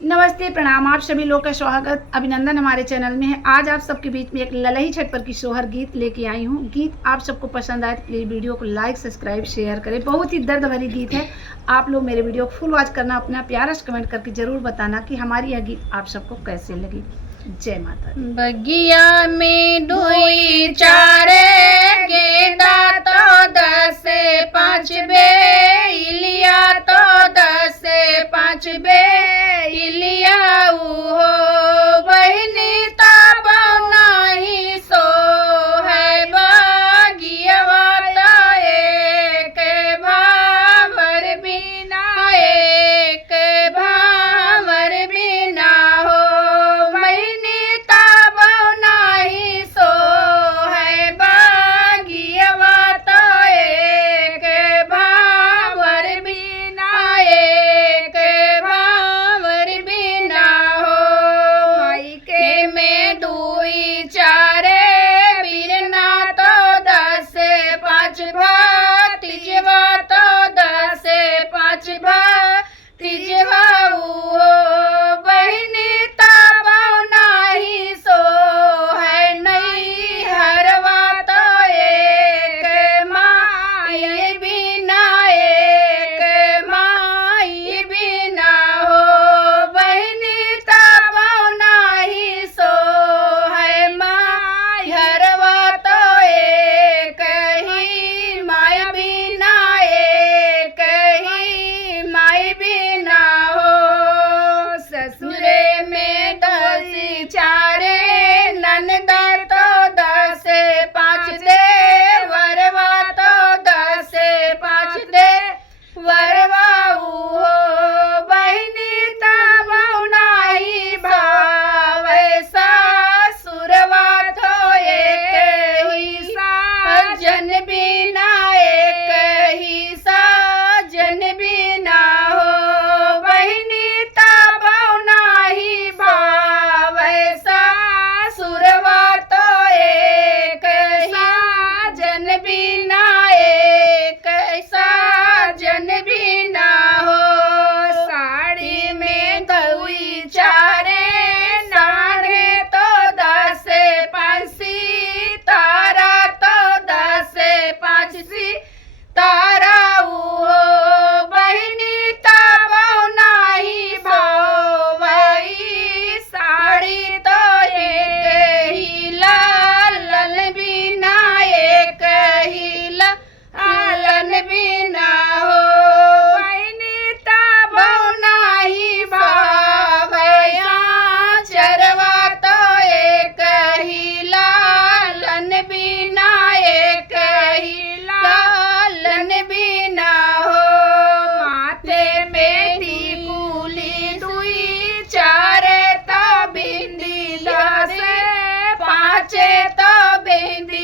नमस्ते, प्रणाम। आप सभी लोग का स्वागत, अभिनंदन हमारे चैनल में है। आज आप सबके बीच में एक ललही छठ पर की सोहर गीत लेके आई हूँ। गीत आप सबको पसंद आए तो प्लीज़ वीडियो को लाइक, सब्सक्राइब, शेयर करें। बहुत ही दर्द भरी गीत है। आप लोग मेरे वीडियो को फुल वॉच करना, अपना प्यारा सा कमेंट करके ज़रूर बताना कि हमारी यह गीत आप सबको कैसे लगी। जय माता दी। बगिया में दुई चार गेंदा तो 10 5 बे इलिया तो 10 5 बे इलिया उहो बहनी तब नहीं सो है बगिया तो एक भावर बिना एक भावर बिना हो बहनी तब नहीं सो है बगिया तो एक भावर बिना एक भावर बिना हो मायके में दुई चार बिरना तो 10 5 भतीजवा तो 10 5 भतीजवा उहो बहनी तब नहीं सो है नहीं हरवा तो एक माई बिना एक माई बिना हो बहनी तब नहीं सो है माई हरवा तो एक ही माई बिना एक ही माई बिना हो ससुरे में 10 चार ननदा तो 10 5 दे वरवा तो 10 5 दे वरवा उहो बहनी तब नहीं भाव सासुरवा तो एक ही साजन बिना एक ही साजन बिना हो बहनी तब नहीं भाव सासुरवा तो एक साजन बिना एक साजन बिना हो साड़ी में दुई चार साढ़े तो 10 5 सितारा तो 10 5 सितारा उहो बहनी तब नहीं भाई साड़ी तो एक ही लालन बिना एक ही लालन बिना हो बहनी तब नहीं भावया चरवा तो एक ही लालन बिना एक ही लालन बिना हो माथे में टिकुली दुई चार तो बिंदी 10 5 तो बिंदी